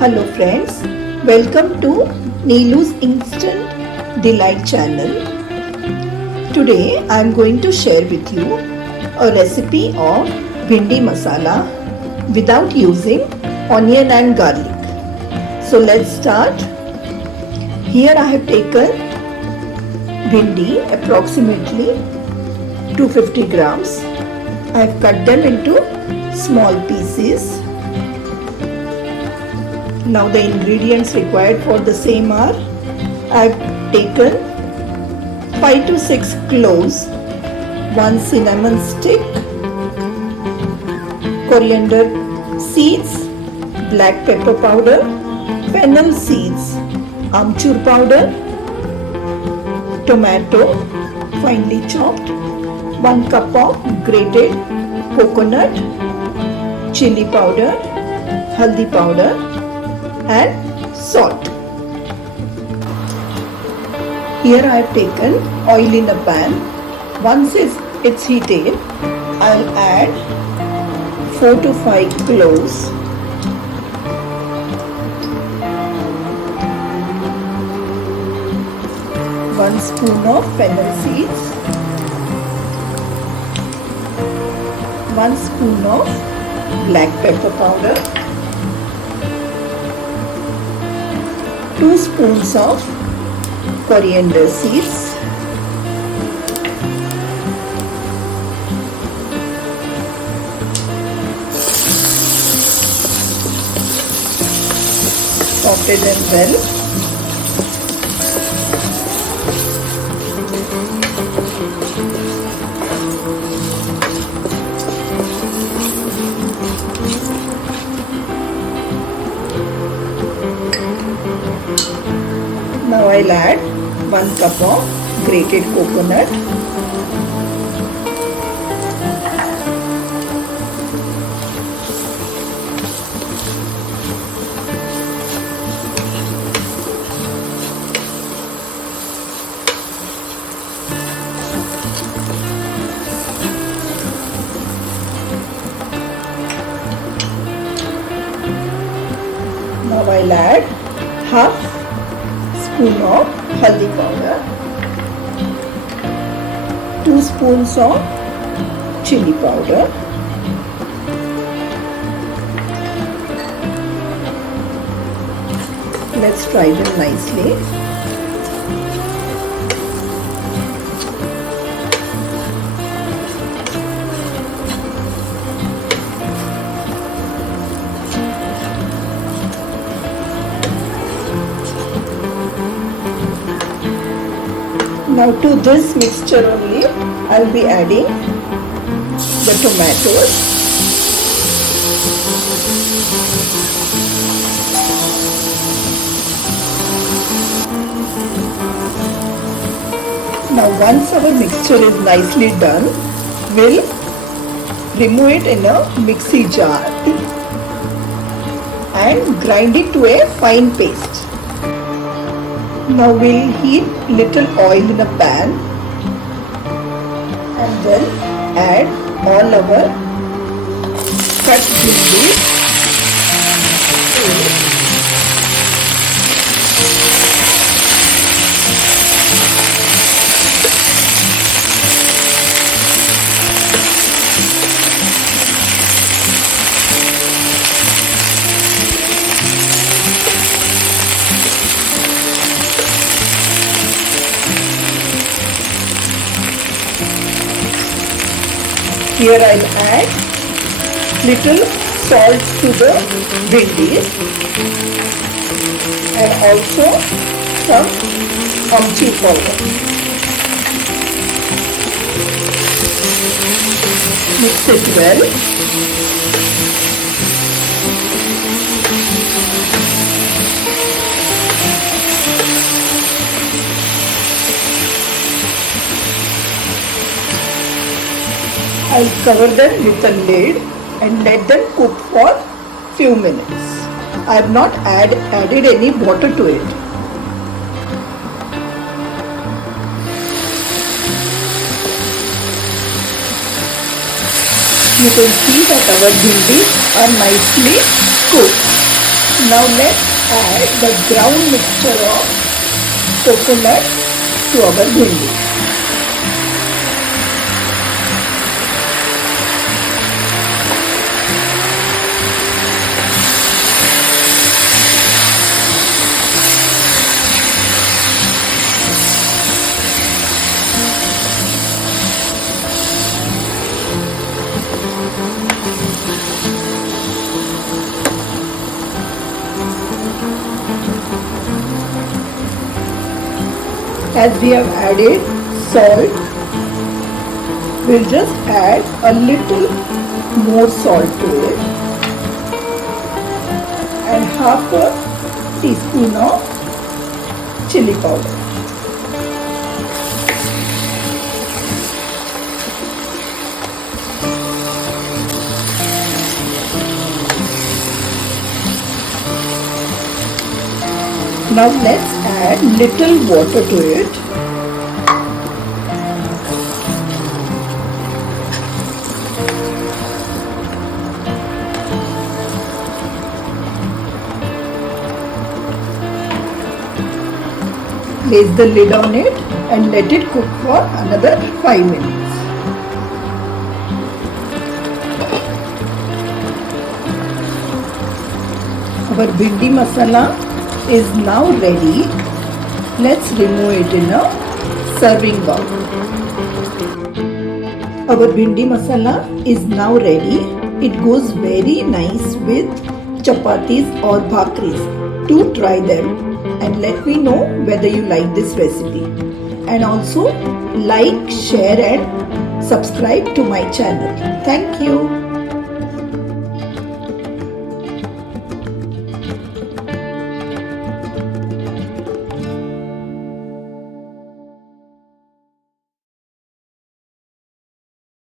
Hello friends, welcome to Neelu's Instant Delight channel. Today I am going to share with you a recipe of Bhindi Masala without using onion and garlic. So let's start. Here I have taken bhindi approximately 250 grams. I have cut them into small pieces. Now the ingredients required for the same are, I have taken 5 to 6 cloves, 1 cinnamon stick, coriander seeds, black pepper powder, fennel seeds, amchur powder, tomato finely chopped, 1 cup of grated coconut, chilli powder, haldi powder and salt. Here I have taken oil in a pan. Once it's heated, I'll add 4 to 5 cloves, one spoon of fennel seeds, 1 spoon of black pepper powder, 2 spoons of coriander seeds, saute them well. Now I'll add 1 cup of grated coconut, now I'll add half spoon of haldi powder, 2 spoons of chilli powder, let's fry them nicely. Now to this mixture only, I'll be adding the tomatoes, now once our mixture is nicely done, we'll remove it in a mixie jar and grind it to a fine paste. Now we'll heat little oil in a pan and then add all our cut bhindis. Here I'll add little salt to the bhindis and also some amchur powder. Mix it well. I'll cover them with a lid and let them cook for few minutes. I have not added any water to it. You can see that our bhindis are nicely cooked. Now let's add the ground mixture of coconut to our bhindi. As we have added salt, we'll just add a little more salt to it and half a teaspoon of chilli powder. Now let's add little water to it. Place the lid on it and let it cook for another 5 minutes. Our Bhindi Masala is now ready. Let's remove it in a serving bowl. Our Bhindi Masala is now ready. It goes very nice with chapatis or bhakris. Do try them and let me know whether you like this recipe. And also like, share and subscribe to my channel. Thank you.